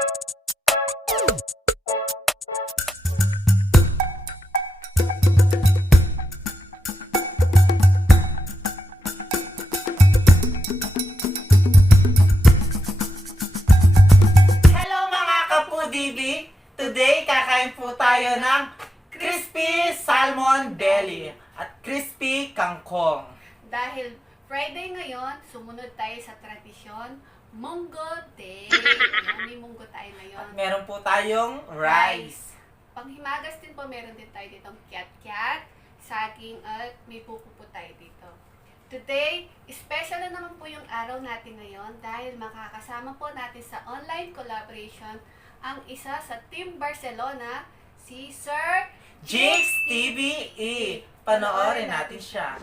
Hello mga kapudibi! Today, kakain po tayo ng crispy salmon belly at crispy kangkong. Dahil Friday ngayon, sumunod tayo sa tradisyon, Munggo Day. May munggo tayo At ngayon. meron po tayong rice. Panghimagas din po, meron din tayo ditong kiat-kiat, saging at may pupo po tayo dito. Today, special na naman po yung araw natin ngayon dahil makakasama po natin sa online collaboration ang isa sa Team Barcelona, si Sir Jigs TVE! Panoorin natin siya.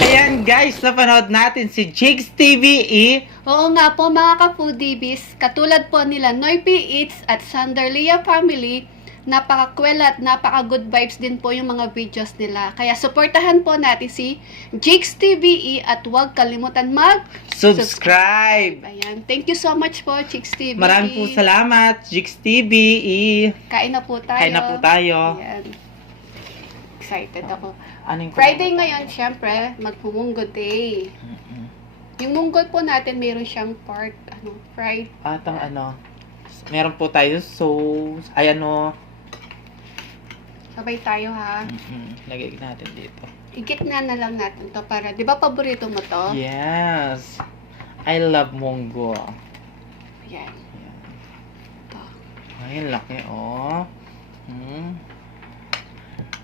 Ayan guys, napanood natin si Jigs TVE. Oo nga po mga ka-foodiebis, katulad po nila Noypi Eats at Sanderlia Family, napaka-kwel at napaka-good vibes din po yung mga videos nila. Kaya supportahan po natin si Jigs TVE at huwag kalimutan Subscribe! Ayan, thank you so much po Jigs TVE. Maraming po salamat, Jigs TVE. Kain na po tayo. Kain na po tayo. Ayan. Excited ako. Anong Friday ngayon, syempre, magmumunggo day. Yung munggo po natin, meron siyang pork, fried. At ang ano, meron po tayo sauce. Ay ano, Sabay tayo ha. lagay natin dito. Igitna na lang natin to para, di ba paborito mo to? Yes. I love munggo. Ayan. To. Ay, laki oh.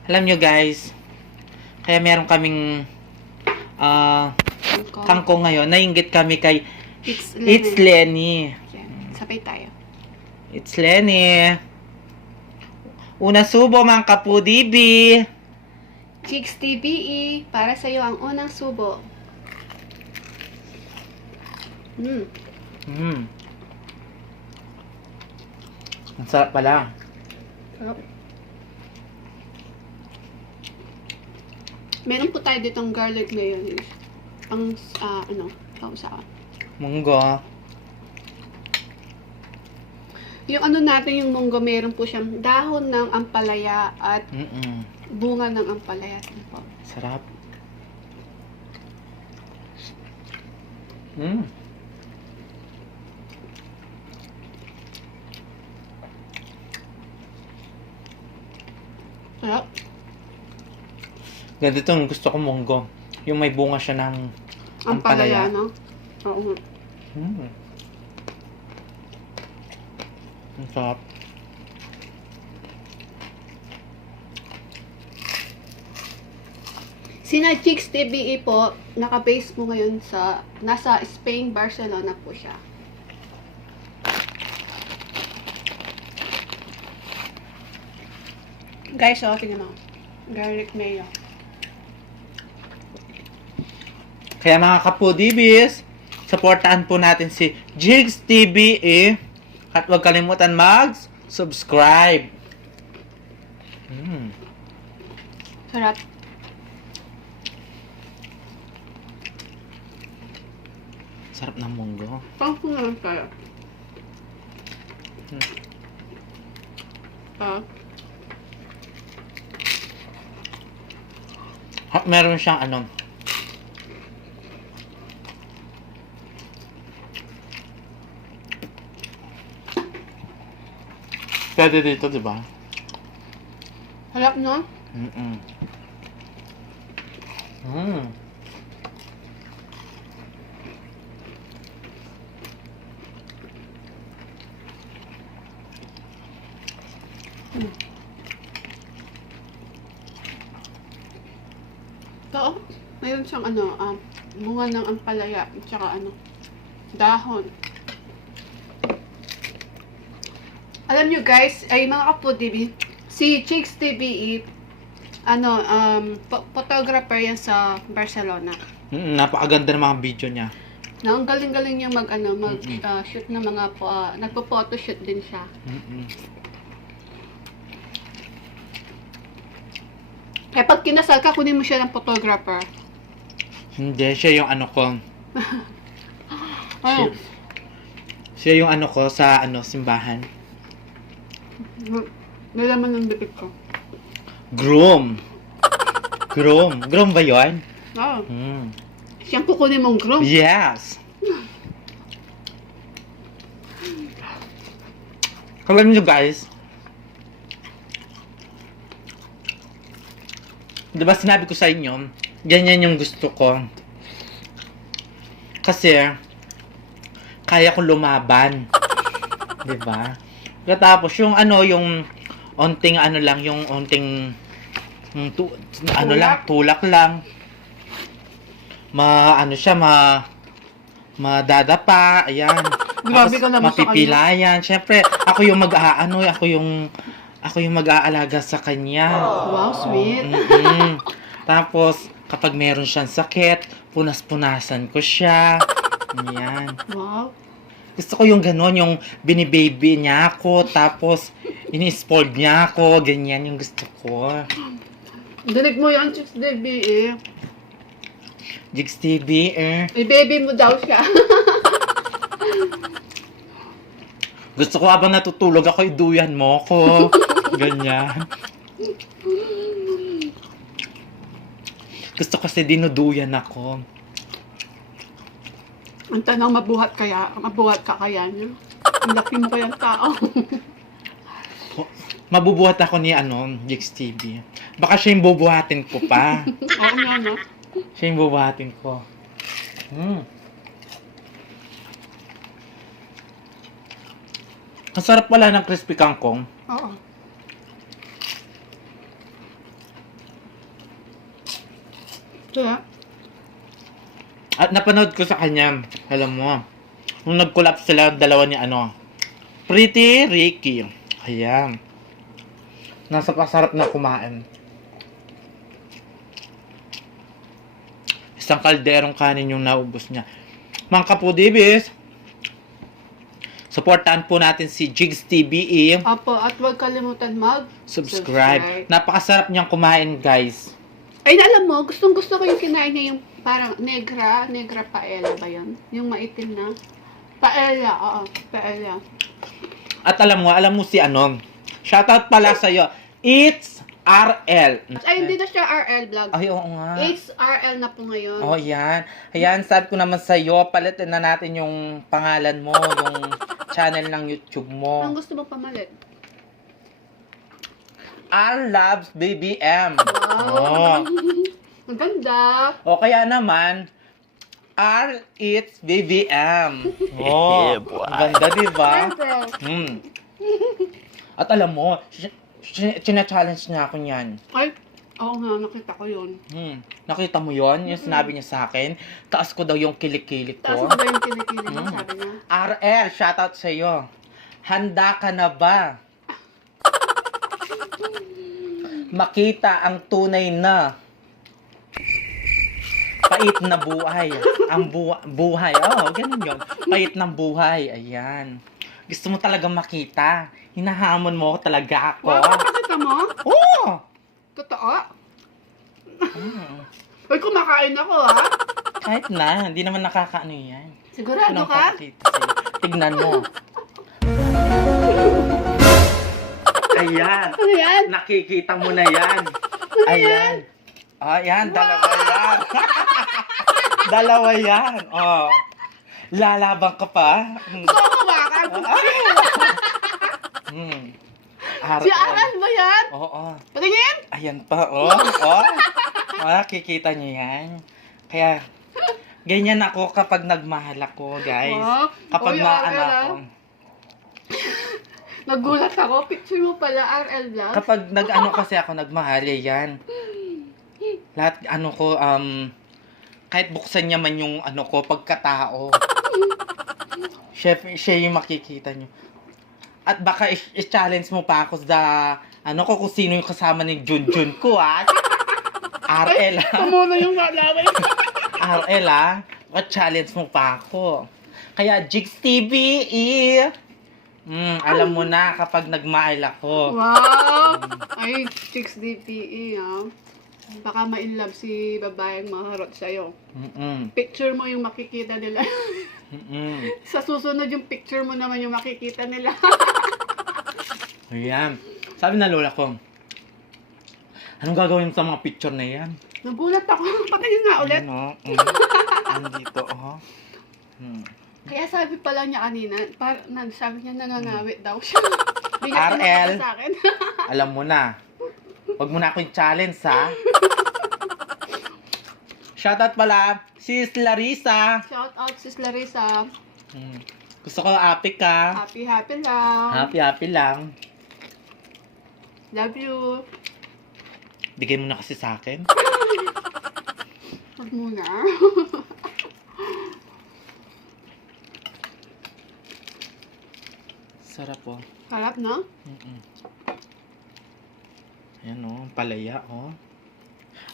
Alam nyo guys, kaya meron kaming kangkong ngayon. Nainggit kami kay It's Lenny. Ayan. Sabay tayo. It's Lenny. Una subo mga kapudibi. Jigs TVE, para sa'yo ang unang subo. Ang sarap pala. Meron po tayo ditong garlic mayonnaise. Ang, kausawan. Munggo. Yung natin, yung munggo, meron po siyang dahon ng ampalaya at bunga ng ampalaya. Po. Sarap. Sarap. Ganito yung gusto ko munggo. Yung may bunga siya ng Ampalaya, no? Oo. Ang sarap. Sina Jigs TVE po, naka-base po ngayon nasa Spain, Barcelona po siya. Guys, tingnan mo. Garlic mayo. Kaya mga kapudibis, supportahan po natin si Jigs TVE at huwag kalimutan mag-subscribe. Sarap. Sarap ng munggo. Pang naman tayo. Meron siyang ano. Pwede dito, di ba? Sarap, no? So, mayroon siyang bunga ng ampalaya at saka dahon. Alam nyo guys, ay mga ka-foodie, si Chicks TVE, photographer yan sa Barcelona. Napakaganda ng mga video niya. Na, ang galing-galing niya shoot ng mga, nagpo-photoshoot din siya. Kaya pag kinasal ka, kunin mo siya ng photographer. Hindi, siya yung ano ko. Oh. Siya yung ano ko sa simbahan. Nalaman ng bibig ko. Groom. Groom ba yun? Oh. Siyang kukunin mong groom. Yes. Alam niyo guys, di ba sinabi ko sa inyo, ganyan yung gusto ko. Kasi, kaya ko lumaban. Di ba? Tapos yung yung onting lang, yung onting tulak lang. Madadapa, ayan. Grabe ka naman sa kanya. Mapipilayan. Siyempre, ako yung ako yung mag-aalaga sa kanya. Wow, sweet. Tapos, kapag meron siyang sakit, punas-punasan ko siya. Ayan. Wow. Gusto ko yung gano'n, yung binibaby niya ako, tapos ini-spoiled niya ako, ganyan yung gusto ko. Dinig mo yan, Chicks TVE. Jigs TV, I-baby mo daw siya. Gusto ko habang natutulog ako, iduyan mo ko. Ganyan. Gusto kasi dinuduyan ako. Ang tanong, mabuhat ka kaya niya? Ang laki mo kayang tao. Mabubuhat ako ni Jigs TV. Baka siya yung bubuhatin ko pa. Oo nga, no? Siya yung bubuhatin ko. Ang sarap pala ng crispy kangkong. Oo. Kaya, At napanood ko sa kanya, alam mo, nung nag-collapse sila, dalawa ni Pretty Ricky. Ayan. Nasa pasarap na kumain. Isang kalderong kanin yung naubos niya. Mga kapudibis, supportahan po natin si Jigs TVE. Apo, at huwag kalimutan Subscribe. Napakasarap niyang kumain, guys. Ay, alam mo, gustong-gusto ko yung kinain niya yung parang negra paella ba yun? Yung maitim na. Paella, oo, paella. At alam mo si shoutout pala sa'yo, It's RL. Ay, hindi na siya RL vlog. Ay, oo nga. It's RL na po ngayon. Oh, yan. Ayan, sabi ko naman sa'yo, palitin na natin yung pangalan mo, yung channel ng YouTube mo. Ang gusto mo pamalit? R Loves BBM. Wow. Ang ganda. O kaya naman, R It's BBM. Oh, ang ganda, diba? At alam mo, china-challenge niya ako niyan. Ay, oo nga, nakita ko yun. Nakita mo yon yung sinabi niya sa akin? Taas ko daw yung kilik-kilik Taas ko. mo ba yung kilikili mo, sabi niya? RL, shoutout sa'yo. Handa ka na ba? Makita ang tunay na pait na buhay. Ang buhay. Oh, ganun yun. Pait ng buhay. Ayan. Gusto mo talaga makita. Hinahamon mo talaga ako. Wow, nakakita mo? Oo! Totoo? Uy, kumakain ako, ha? Kahit na. Hindi naman nakakaano yan. Sigurado Anong ka? pakikita sa'yo? Tignan mo. Ayan. Ano yan? Nakikita mo na yan. Ayan. Ayan, dalawa yan. Dalawa yan. Oh. Lalaban ka pa. Gusto ko kumakan. Si Aran ba yan? Oo. Patingin? Ayan pa, oh. Oh. Nakikita niyo yan. Kaya, ganyan ako kapag nagmahal ako, guys. Wow. Kapag Uy, naano RL, ako. Nagulat ako. Picture mo pala, RL Vlog. Kapag nag-ano kasi ako, nagmahal, yan. Lahat, kahit buksan niya man yung pagkatao. Siya yung makikita nyo. At baka i-challenge mo pa ako sa, ano ko, kung sino yung kasama ni Junjun ko, ah. RL, ah. Muna yung malaway. RL, ah. Challenge mo pa ako. Kaya, Jigs TV, alam mo na kapag nagmail ako. Wow! Ay, 6 DPE, ah. Baka ma-inlove si babaeng maharot sa'yo. Picture mo yung makikita nila. Sa susunod yung picture mo naman yung makikita nila. Ayan. Sabi na lola ko, anong gagawin mo sa mga picture na yan? Nagulat ako. Patingin nga ulit. Ano? Andito, oh. Kaya sabi pala niya kanina, sabi niya nangangawit daw siya. Hindi niya RL. sinabi sa akin. Alam mo na. Huwag mo na akong challenge, ha? Shoutout pala, sis Larissa. Shout out sis Larissa. Gusto ko happy ka. Happy lang. Happy lang. Love you. Bigay mo na kasi sa akin. Huwag muna. Sarap, oh. Sarap, no? Ayan, oh. Palaya, oh.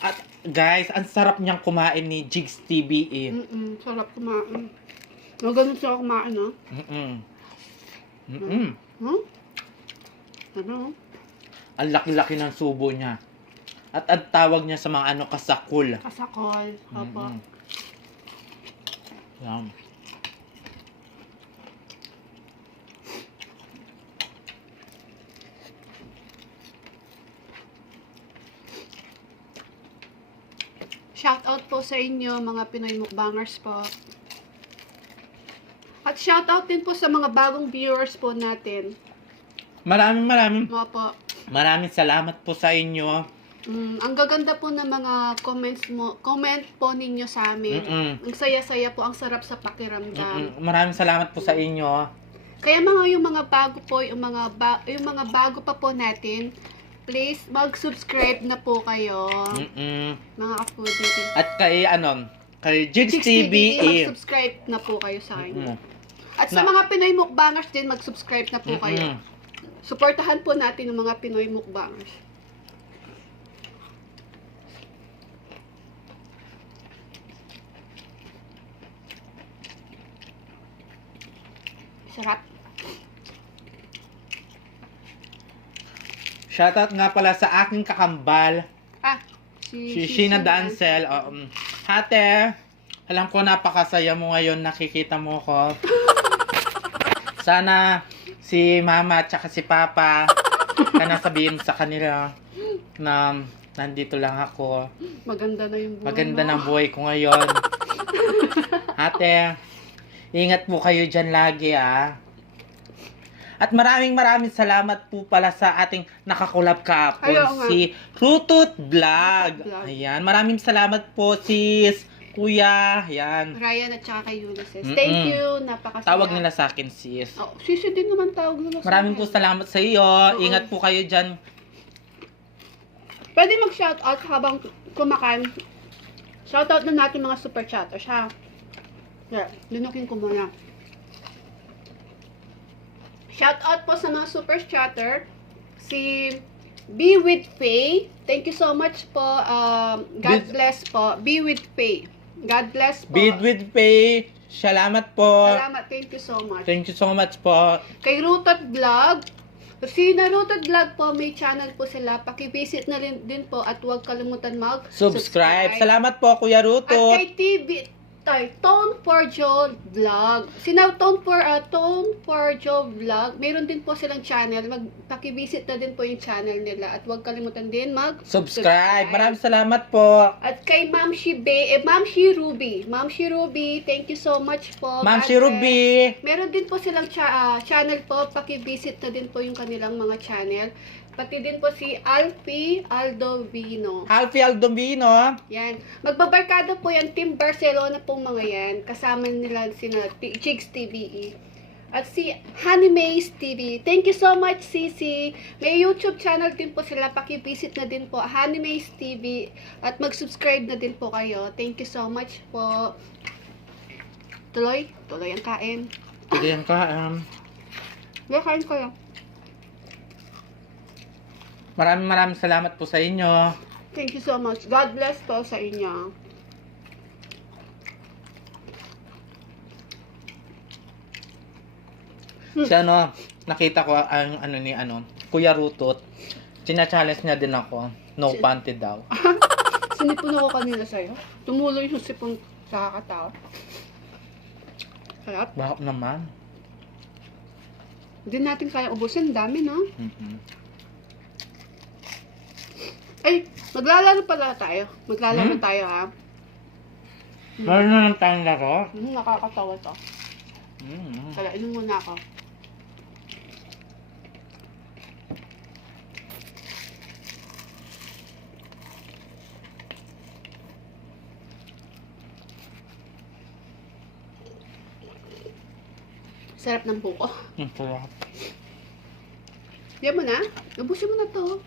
At, guys, ang sarap niyang kumain ni Jigs TV, eh. Sarap kumain. Ganun siya kumain, no? Ano? Ang laki-laki ng subo niya. At ang tawag niya sa mga ano, kasakul. Kasakol. Opo. Yan. Shout out po sa inyo, mga Pinoy mukbangers po. At shout out din po sa mga bagong viewers po natin. Maraming Opo. salamat po sa inyo. Ang gaganda po ng mga comment po ninyo sa amin. Ang saya-saya po, ang sarap sa pakiramdam. Maraming salamat po sa inyo. Kaya yung mga bago po, yung mga bago pa po natin, please mag-subscribe na po kayo. Mga ka-foodie. At kay Jigs TV, mag-subscribe na po kayo sa kanya. At sa mga Pinoy mukbangers din, mag-subscribe na po kayo. Suportahan po natin ang mga Pinoy mukbangers. Sarap. Shoutout nga pala sa aking kakambal, si Sheena Dancel. Ate, alam ko napakasaya mo ngayon, nakikita mo ko. Sana si mama at saka si papa, kana sabihin sa kanila na nandito lang ako. Maganda na yung buhay Maganda mo. ng buhay ko ngayon. Ate, ingat po kayo dyan lagi, ah. At maraming salamat po pala sa ating nakakulab kahapon, si Rutot Vlog. Ayan, maraming salamat po sis, kuya, ayan. Ryan at saka kay Ulysses. Thank you, napakasaya. Tawag nila sa akin sis. Oh, sisi din naman tawag nila sa Maraming akin. po salamat sa iyo. Ingat po kayo dyan. Pwede mag-shoutout habang kumakain. Shoutout na natin mga super chatters, ha? Yeah, lunukin ko muna. Shoutout po sa mga super chatter. Si Be With Faye. Thank you so much po. God bless po. Be With Faye. God bless po. Be with Faye. Salamat po. Salamat. Thank you so much. Thank you so much po. Kay Rutot Vlog. Si Narutot Vlog po, may channel po sila. Paki-visit na rin din po at huwag kalimutan Subscribe. Salamat po, Kuya Rutot. At kay Tone for Joe Vlog. Tone for Joe Vlog. Meron din po silang channel. Paki-visit na din po yung channel nila. At huwag kalimutan din Subscribe. Maraming salamat po. At kay Ma'am Shi Ruby. Ma'am Shi Ruby, thank you so much po. Ma'am Shi Ruby. Meron din po silang channel po. Paki-visit na din po yung kanilang mga channel. Pati din po si Alfie Aldovino. Yan. Magbabarkada po yan. Team Barcelona pong mga yan. Kasama nila sina Jigs TVE. At si Honey Maze TV. Thank you so much, Sisi. May YouTube channel din po sila. Paki-visit na din po. Honey Maze TV. At mag-subscribe na din po kayo. Thank you so much po. Tuloy ang kain. Tuloy ang kain. Kain ko lang. Maraming salamat po sa inyo. Thank you so much. God bless po sa inyo. Si nakita ko ang Kuya Rutot. China-challenge niya din ako. No panty daw. Sinipon ako kanina sa'yo. Tumuloy yung sipon sa kakatao. Sarap. Bakit naman? Hindi natin kaya ubusin. Dami, no? Mm-hmm. Ay, maglalaro pala tayo. Maglalaro tayo, ha? Meron na lang tayong laro. Nakakatawa to. Mm-hmm. Kaya, inom muna ako. Sarap ng buko. Sarap. Yan mo na. Ubusin mo na to.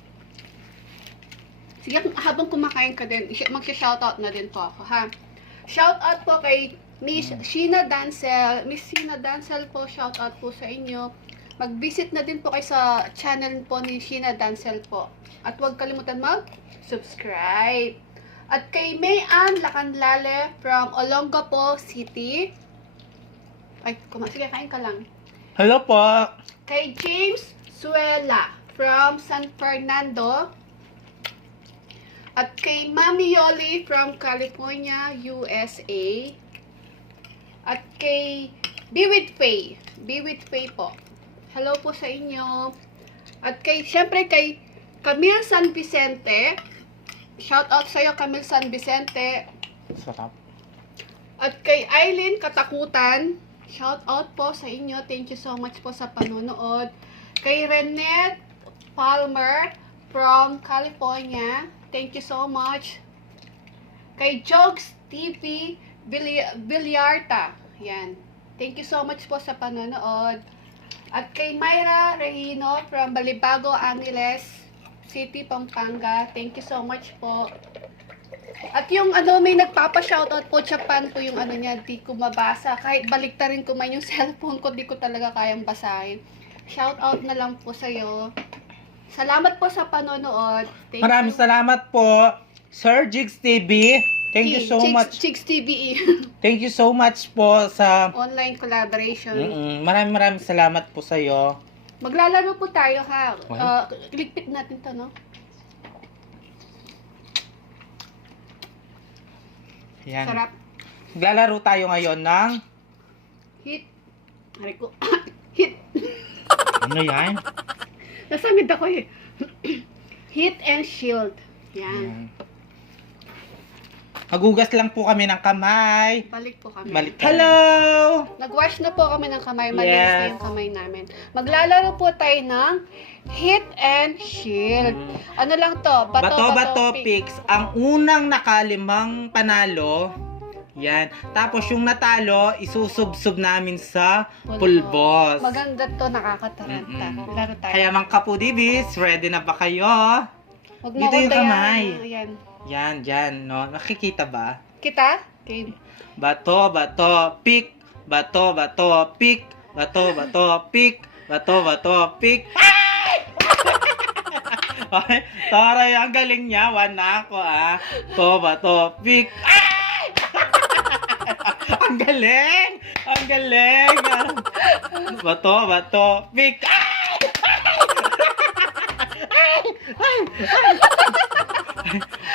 Sige, habang kumakain ka din, mag-shoutout na din po ako, ha? Shoutout po kay Miss Sheena Dancel. Miss Sheena Dancel po, shoutout po sa inyo. Mag-visit na din po kayo sa channel po ni Sheena Dancel po. At huwag kalimutan mag-subscribe. At kay Mayan Lacanlale from Olongapo City. Ay, sige, kain ka lang. Hello po. Kay James Suela from San Fernando. At kay Mami Yoli from California, USA. At kay Be With Faye. Be With Faye po. Hello po sa inyo. At syempre kay Camille San Vicente. Shout out sa'yo, Camille San Vicente. Sarap. At kay Eileen Katakutan. Shout out po sa inyo. Thank you so much po sa panonood. Kay Renette Palmer from California. Thank you so much. Kay Jogs TV Villarta. Yan. Thank you so much po sa panonood. At kay Myra Regino from Balibago, Angeles City, Pampanga. Thank you so much po. At yung may nagpapa-shoutout po, Japan po yung niya, di ko mabasa. Kahit baliktarin ko man yung cellphone ko, di ko talaga kayang basahin. Shoutout na lang po sa'yo. Salamat po sa panonood. Maraming salamat po, Sir Jigs TV. Thank you so much. Jigs TV. Thank you so much po sa Online collaboration. Maraming salamat po sa iyo. Maglalaro po tayo, ha? Well. Ligpit natin to, no? Yan. Sarap. Maglalaro tayo ngayon ng Hit. Hari ko. Hit. ano yan? Nasamid ako eh. Hit and shield. Yan. Yan. Magugas lang po kami ng kamay. Balik po kami. Hello! Nag-wash na po kami ng kamay. Malinis na yung kamay namin. Maglalaro po tayo ng Hit and Shield. Ano lang to? Bato-bato picks. Ang unang nakalimang panalo. Yan. Tapos yung natalo, isusubsob namin sa pulbos. Maganda to, nakakataranta. Laro tayo. Kaya mga kapudibis, ready na ba kayo? Wag mo Dito akong yung kamay. Ayan. Yan, dyan, no? Nakikita ba? Kita? Okay. Bato-bato pick. Bato-bato pick. Bato-bato pick. Bato-bato pick. Okay, taray, ang galing niya. One na ako, ah. Bato-bato pick. Ang galing! Ang galing! Bato-bato pick.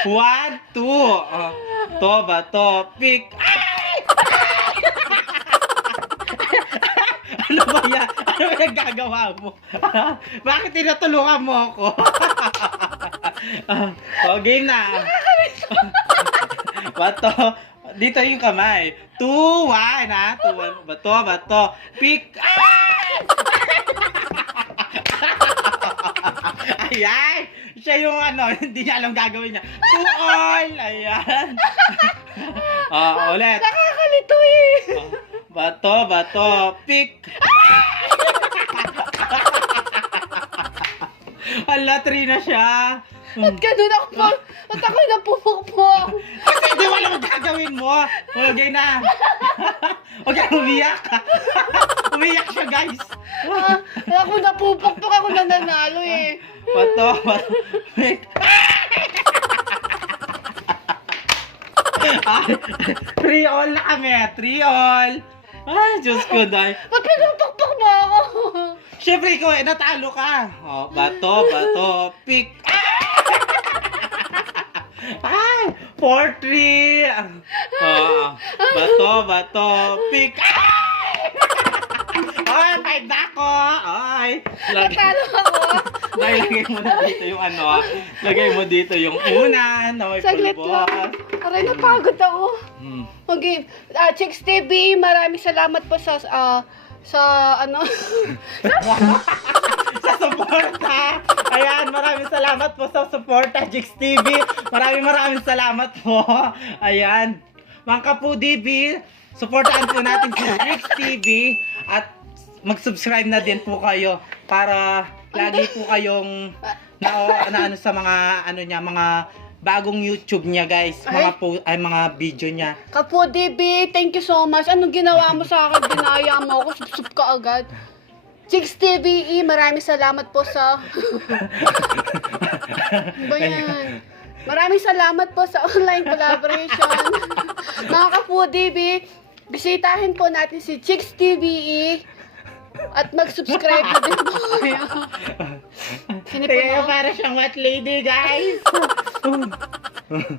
One, two. To, bato, pick. Ano ba yan? Ano ba yung gagawa mo? Bakit tinutulungan mo ako? Okay na. Bato. Dito yung kamay. 2, 1, ha? 2, 1. Bato, bato. Pick. Ayan. Siya yung hindi niya alam gagawin niya. 2 all. Ayan. Ulit. Nakakalito eh. Bato, bato, pick. Hala, 3 na siya. At ganun ako pa. At ako napupukpok. Kasi hindi mo alam ang gagawin mo. Okay na. Okay, umiyak. Umiyak siya, guys. Ako napupukpok, ako nananalo eh. Bato. Wait. Ay, 3-all na kami. 3-all. Ay, Diyos ko, dahil. Ba't pinupukpok mo ako? Siyempre, ikaw eh, natalo ka. Oh, bato, pick. Ay, 4-3. Oh, bato, pick. Ay, 5 na ako. Ay, Natalo ako. lagay mo na dito yung ano. Lagay mo dito yung unan na may Saglit pulbos. lang. Aray, napagod ako. Hmm. Okay, Chicks TV, maraming salamat po sa ano? Sa suporta. Ayan, maraming salamat po sa suporta, Jix TV. Maraming salamat po. Ayan. Mga Kapudi, suportahan po natin si Jix TV at mag-subscribe na din po kayo para lagi po kayong na ano sa mga ano niya, mga bagong YouTube niya, guys. Mga video niya. Kapudi B, thank you so much. Anong ginawa mo sa akin? Dinaya mo ako, sup ka agad. Chicks TV, maraming salamat po sa... Ba yan? Maraming salamat po sa online collaboration. Mga Kapudi B, bisitahin po natin si Chicks TV at mag-subscribe na din po kayo. Sino po Kaya mo? para siyang wet lady, guys.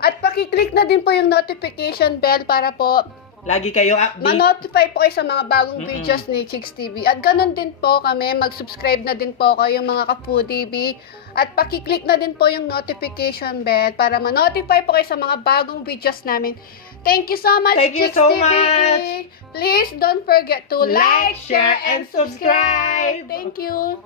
At pakiclick na din po yung notification bell para po Lagi kayo update. ma-notify po kayo sa mga bagong videos ni Chicks TV. At ganun din po kami, mag-subscribe na din po kayo mga Kapudi B. At pakiclick na din po yung notification bell para ma-notify po kayo sa mga bagong videos namin. Thank you so much, Thank you Chicks so TV. much. Please don't forget to Like, like, share, and share, and subscribe. subscribe. Thank you.